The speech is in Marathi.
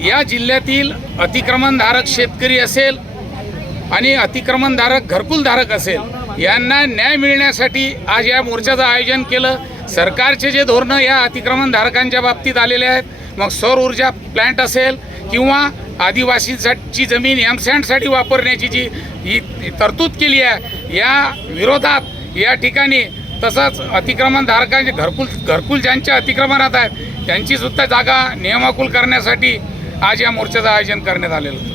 या जिल्ह्यातील अतिक्रमणधारक शेतकरी असेल आणि अतिक्रमणधारक घरकुलधारक असेल यांना न्याय मिळण्यासाठी आज या मोर्चाचं आयोजन केलं। सरकारचे जे धोरणं या अतिक्रमणधारकांच्या बाबतीत आलेले आहेत, मग सौर ऊर्जा प्लांट असेल किंवा आदिवासींसाठी जमीन एमसँडसाठी वापरण्याची जी ही तरतूद केली आहे, या विरोधात या ठिकाणी तसंच अतिक्रमणधारकांचे घरकुल ज्यांच्या अतिक्रमणात आहेत त्यांचीसुद्धा जागा नियमाकुल करण्यासाठी आज या मोर्चाचं आयोजन करण्यात आलेलं।